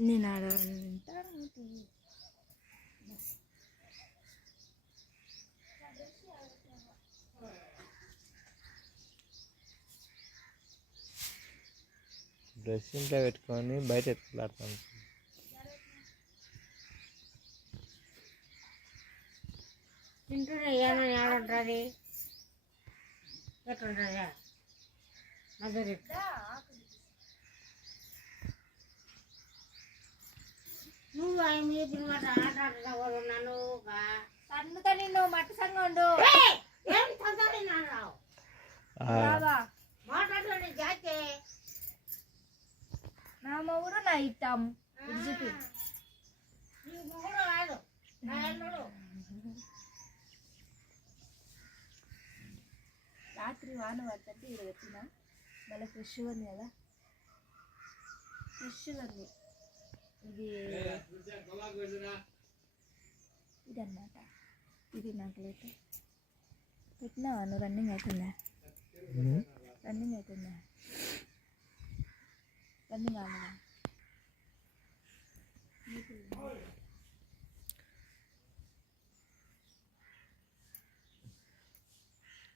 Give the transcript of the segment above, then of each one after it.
నేను ఆడంటా బ్రష్ ఇంట్లో పెట్టుకొని బయట ఎత్తులాడతాను తింటుంటే ఏమైనా ఏడుంటుంది ఎట్లుంటుందా? మధురి నువ్వు మీద నన్ను నిన్ను మట్టి ఏం జాతే నా మొగుడు నా మొగుడు కాదు రాత్రి వాన పడుతుంటే ఇది వచ్చిన మళ్ళీ ఫ్రెష్గా ఉంది కదా. ఫ్రెష్గా ఉంది. ఇది ఇది అన్నమాట ఇది నాకు లేట్ పెట్టినావా నువ్వు రన్నింగ్ అవుతుందా రన్నింగ్ అవుతుందా రన్నింగ్ కావాలా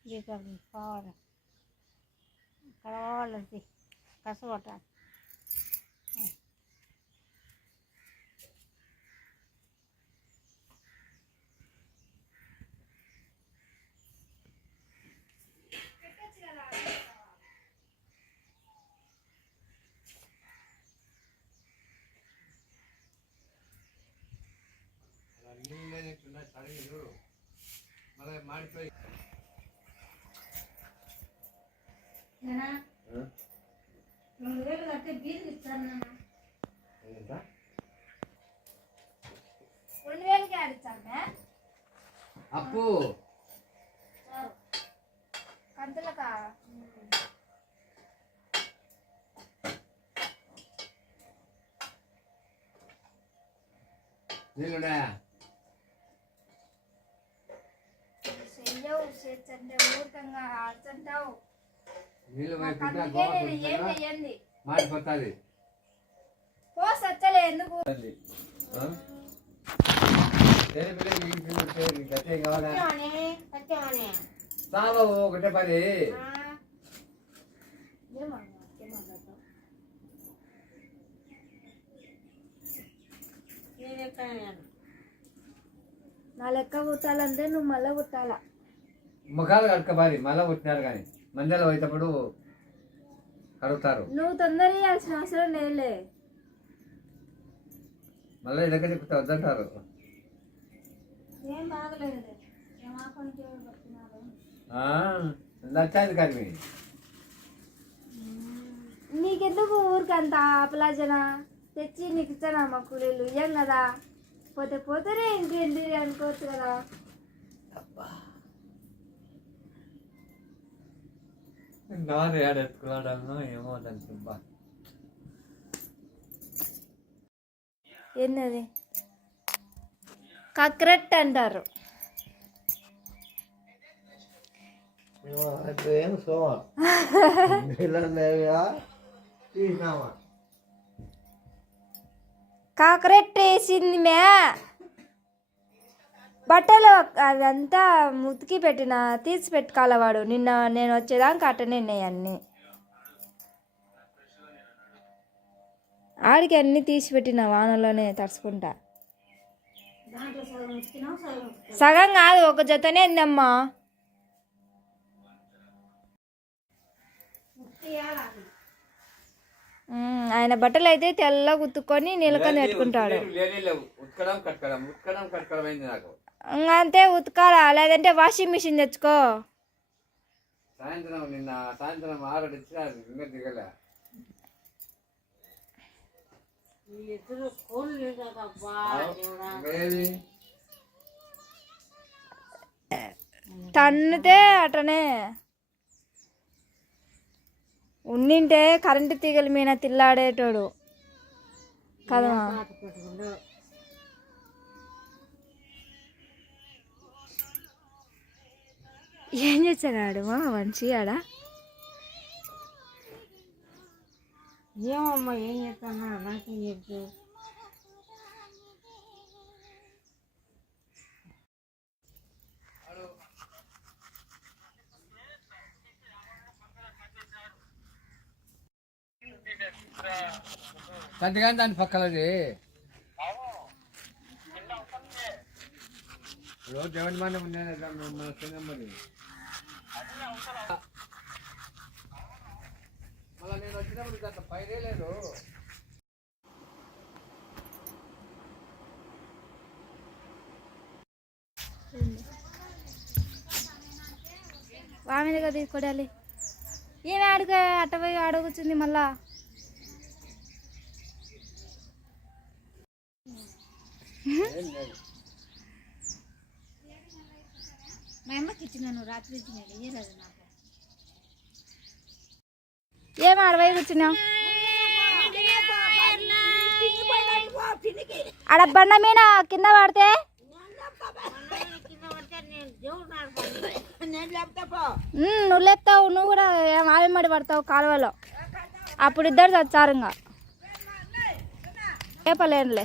జీతం పోవాలి కలవాలంటే కష్టపడ్డాను అప్పు. కంతులకా? నీళ్ళున్నాయా? చెయ్యవు చేచ్చంటే ఊరికంగా ఆడుతుంటావు. నీళ్ళు నాకు వైపుంటే అందుకే గోడ నేను ఏం కూర్చుంటారా? చెయ్యండి మాడిపోతుంది. పో సచ్చలే ఎందుకు? చాలు ఒకటే నేను నా లెక్క పుట్టాలంటే నువ్వు మళ్ళీ పుట్టాలా ముఖాలు కడుక్కోబారి మళ్ళీ పుట్టినారు కానీ. మందలో పోయేటప్పుడు కడుగుతారు. నువ్వు తొందర అవసరం లేదులే. మళ్ళీ ఇళ్ళకి చెప్తే వద్దంటారు. నచ్చాది కానీ నీకెందుకు ఊరికి అంత ఆపలాజన? తెచ్చి నీకు ఇచ్చానా మా కూలీలు? ఇయ్యం కదా. పోతే పోతేనే ఇంకేంటి అనుకోవచ్చు కదా. నాన్న ఏడెత్తుకున్నాడన్నా ఏమో దానికి ఏంటది కక్రెట్ అంటారు. కాక్రెట్ కాకరెట్ వేసింది మే. బట్టలు అదంతా ముతికి పెట్టిన తీసి పెట్టుకోవాలి వాడు. నిన్న నేను వచ్చేదాకా అట్టనే ఉన్నాయి అన్నీ. ఆడికి అన్నీ తీసి పెట్టిన వానలోనే తడుచుకుంటా. సగం కాదు ఒక జతనే ఉందమ్మా. ఆయన బట్టలు అయితే తెల్లగా ఉతుక్కొని నీళ్ళకని పెట్టుకుంటాడు అంతే ఉతకాలా? లేదంటే వాషింగ్ మిషన్ తెచ్చుకో. సాయంత్రం నిన్న సాయంత్రం ఆరు వీళ్ళిద్దరు స్కూల్ ఏది? తన్నితే అటనే. ఉండింటే కరెంటు తీగల మీద తిల్లాడేటోడు. కదా. ఏం చేశాడు మనిషి ఆడ? ఏమమ్మా ఏం చెప్తానా నాకేం చెప్తూ అందుకని దాని పక్కలది. రోజు ఎవరి మన ఉన్నాయి మన చిన్నమ్మది. నేను వచ్చినప్పుడు గత లేదు వామిది కదా కొడాలి. ఏమి ఆడుక అట్ట పోయి ఆడకొచ్చింది మళ్ళా? మా అమ్మకి ఇచ్చినాను రాత్రి ఇచ్చినాడు ఏ రోజు నాకు. ఏం ఆడపోయి కూర్చున్నావు ఆడ బండ మీద కింద పడితే? నువ్వు లేపుతావు నువ్వు కూడా ఏం ఆవిమడి పడతావు కాలువలో. అప్పుడు ఇద్దరు చచ్చారు ఇంకా. లేపలేనులే.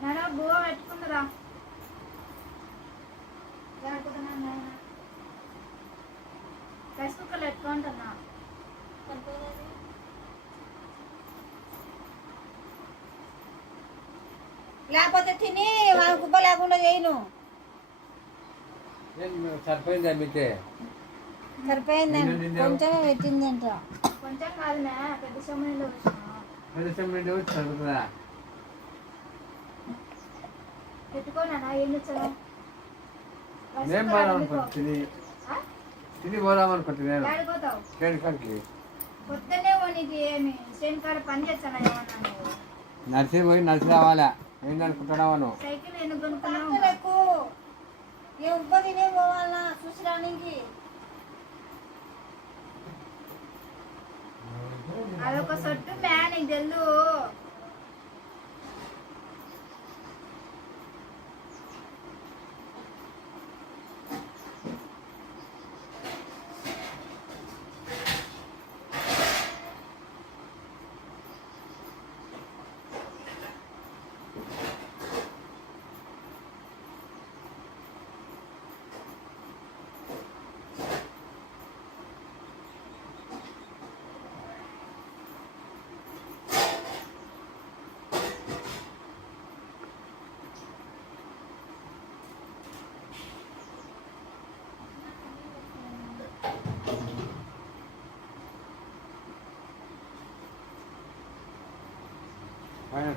నాన్న బువ్వ పెట్టుకుందరా. రైస్ కుక్కర్లో పెట్టుకుంటున్నా లేకపోతే తిని వాళ్ళ కుప్ప లేకుండా చేయను. సరిపోయిందా మీతే సరిపోయిందండి కొంచెమే పెట్టిందంట. కొంచెం కాదునే పెద్ద సమయంలో వచ్చి చదువుతుందా? నేను తిని. నేను. నడిచి పోయి నడిచి రావాలా? ఏందనుకుంటున్నావా నువ్వు? సైకిల్ ఎందుకు కొనుక్కున్నావు? చూసి రానికి 你的路。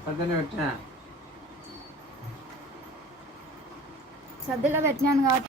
నీకు పెట్టినా. సద్దులో పెట్టినాను కాబట్టి